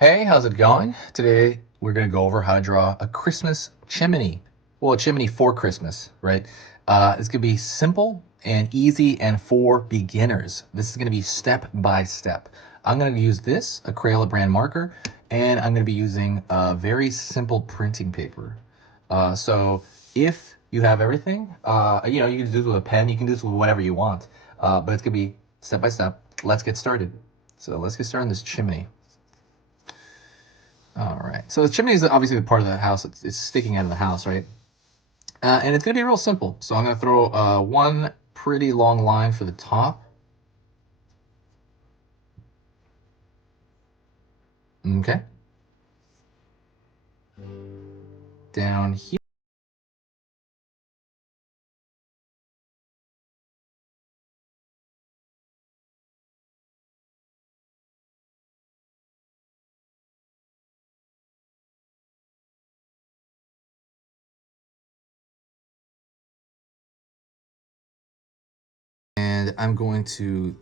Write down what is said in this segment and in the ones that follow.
Hey, how's it going? Today we're going to go over how to draw a Christmas chimney. Well, a chimney for Christmas, right? It's going to be simple and easy and for beginners. This is going to be step by step. I'm going to use this, a Crayola brand marker, and I'm going to be using a very simple printing paper. So if you have everything, you can do this with a pen, you can do this with whatever you want, but it's going to be step by step. Let's get started. So let's get started on this chimney. All right. So the chimney is obviously the part of the house. It's sticking out of the house, right? And it's going to be real simple. So I'm going to throw one pretty long line for the top. Okay. Down here. And I'm going to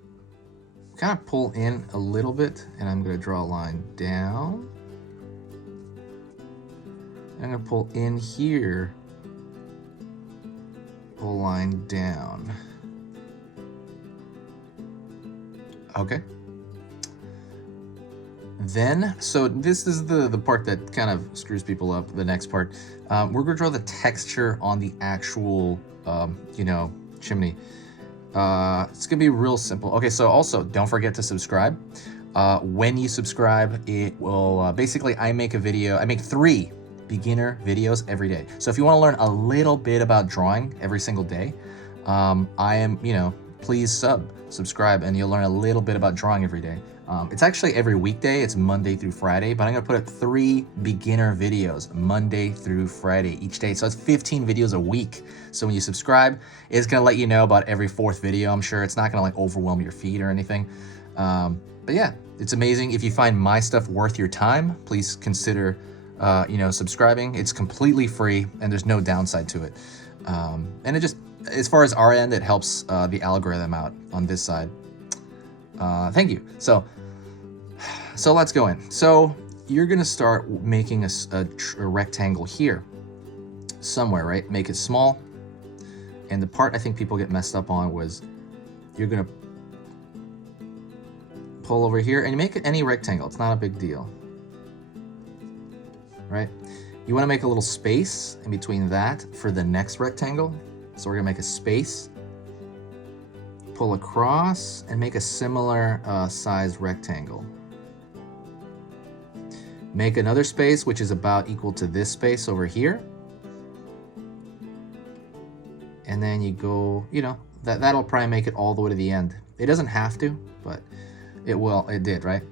kind of pull in a little bit, and I'm going to draw a line down. I'm going to pull in here, pull a line down. Okay. Then, so this is the part that kind of screws people up, the next part. We're going to draw the texture on the actual, chimney. It's going to be real simple. Okay, so also, don't forget to subscribe. When you subscribe, it will, basically, I make 3 beginner videos every day. So if you want to learn a little bit about drawing every single day, please subscribe, and you'll learn a little bit about drawing every day. It's actually every weekday. It's Monday through Friday, but I'm going to put up 3 beginner videos Monday through Friday each day. So it's 15 videos a week. So when you subscribe, it's going to let you know about every 4th video. I'm sure it's not going to like overwhelm your feed or anything. But yeah, it's amazing. If you find my stuff worth your time, please consider, subscribing. It's completely free and there's no downside to it. And it just, as far as our end, it helps the algorithm out on this side. Thank you. So let's go in. So you're going to start making a rectangle here somewhere, right? Make it small. And the part I think people get messed up on was you're going to pull over here and you make it any rectangle. It's not a big deal, right? You want to make a little space in between that for the next rectangle. So we're going to make a space, pull across, and make a similar size rectangle. Make another space, which is about equal to this space over here. And then you go, that'll probably make it all the way to the end. It doesn't have to, but it will. It did, right?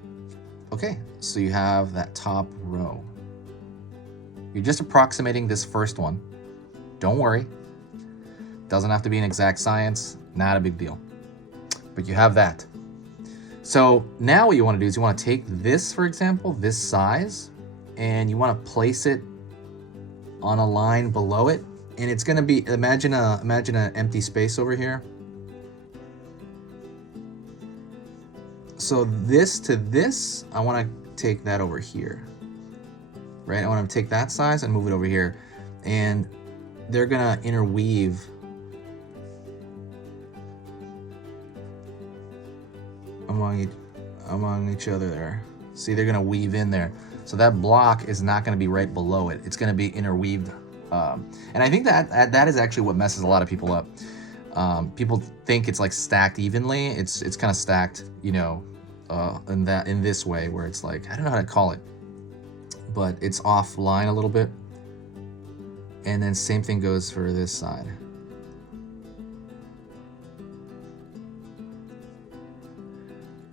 Okay, so you have that top row. You're just approximating this first one. Don't worry. Doesn't have to be an exact science. Not a big deal. But you have that. So now what you want to do is you want to take this, for example, this size, and you want to place it on a line below it. And it's going to be, imagine an empty space over here. So this to this, I want to take that over here, right? I want to take that size and move it over here. And they're going to interweave among each other there. See, they're going to weave in there. So that block is not going to be right below it. It's going to be interweaved. And I think that is actually what messes a lot of people up. People think it's like stacked evenly. It's kind of stacked, in this way where it's like, I don't know how to call it, but it's offline a little bit. And then same thing goes for this side.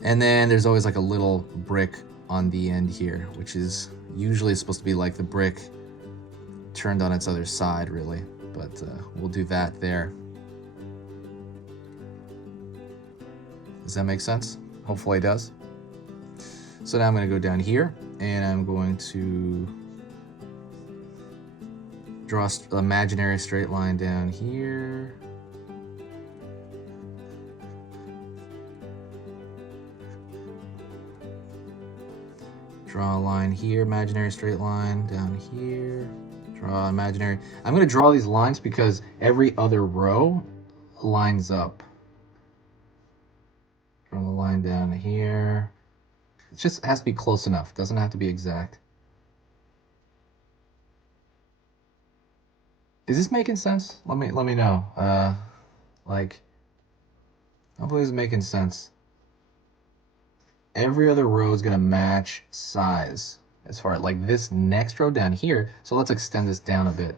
And then there's always like a little brick on the end here, which is usually supposed to be like the brick turned on its other side, really. But we'll do that there. Does that make sense? Hopefully it does. So now I'm going to go down here and I'm going to draw an imaginary straight line down here. Draw a line here, imaginary straight line down here. Draw imaginary. I'm going to draw these lines because every other row lines up. Draw the line down here. It just has to be close enough. Doesn't have to be exact. Is this making sense? Let me know. Like, hopefully it's making sense. Every other row is gonna match size as far as like this next row down here. So let's extend this down a bit.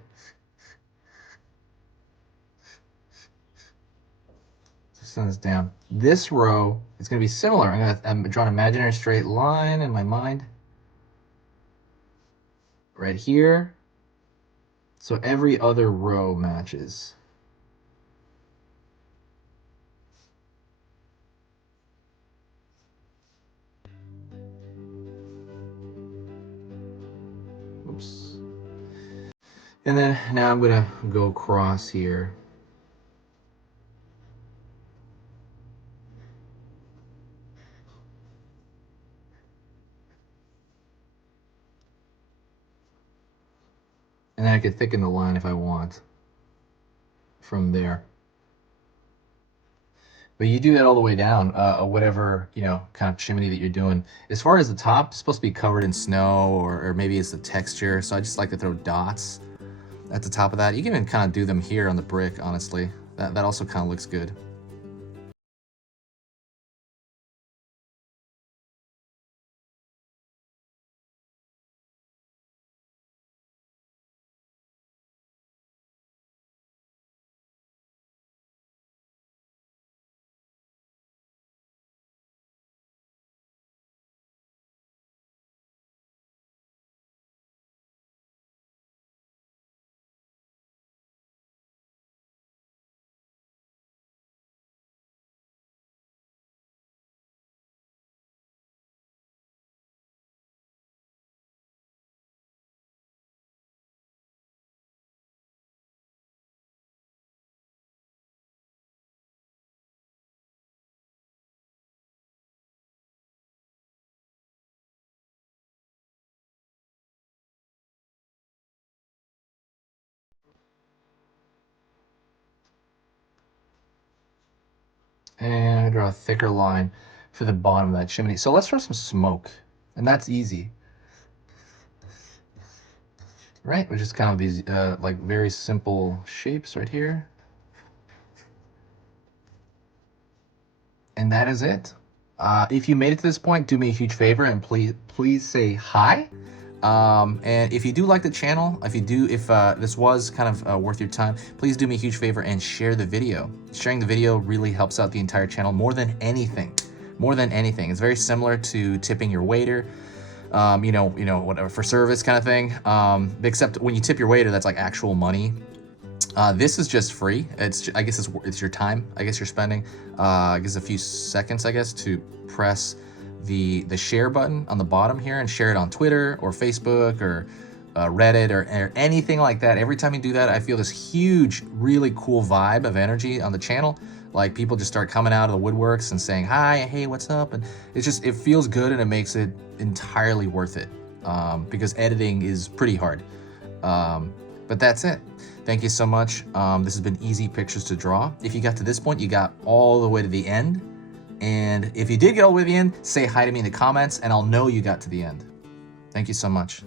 Extend this down. This row is gonna be similar. I'm drawing an imaginary straight line in my mind. Right here. So every other row matches. Oops. And then now I'm gonna go across here. And then I could thicken the line if I want from there. But you do that all the way down, whatever, kind of chimney that you're doing. As far as the top, it's supposed to be covered in snow, or maybe it's the texture. So I just like to throw dots at the top of that. You can even kind of do them here on the brick, honestly. That also kind of looks good. And I draw a thicker line for the bottom of that chimney. So let's draw some smoke, and that's easy. Right, which is kind of these like very simple shapes right here. And that is it. If you made it to this point, do me a huge favor and please say hi. And if you do like the channel, if this was kind of worth your time, please do me a huge favor and share the video. Sharing the video really helps out the entire channel more than anything. More than anything. It's very similar to tipping your waiter. Whatever, for service kind of thing. Except when you tip your waiter, that's like actual money. This is just free. I guess it's your time. I guess you're spending. I guess a few seconds. I guess to press the share button on the bottom here and share it on Twitter or Facebook or Reddit or anything like that. Every time you do that, I feel this huge, really cool vibe of energy on the channel. Like people just start coming out of the woodworks and saying hi, hey, what's up? And it feels good and it makes it entirely worth it because editing is pretty hard. But that's it. Thank you so much. This has been easy pictures to draw. If you got to this point, you got all the way to the end. And if you did get all the way to the end, say hi to me in the comments and I'll know you got to the end. Thank you so much.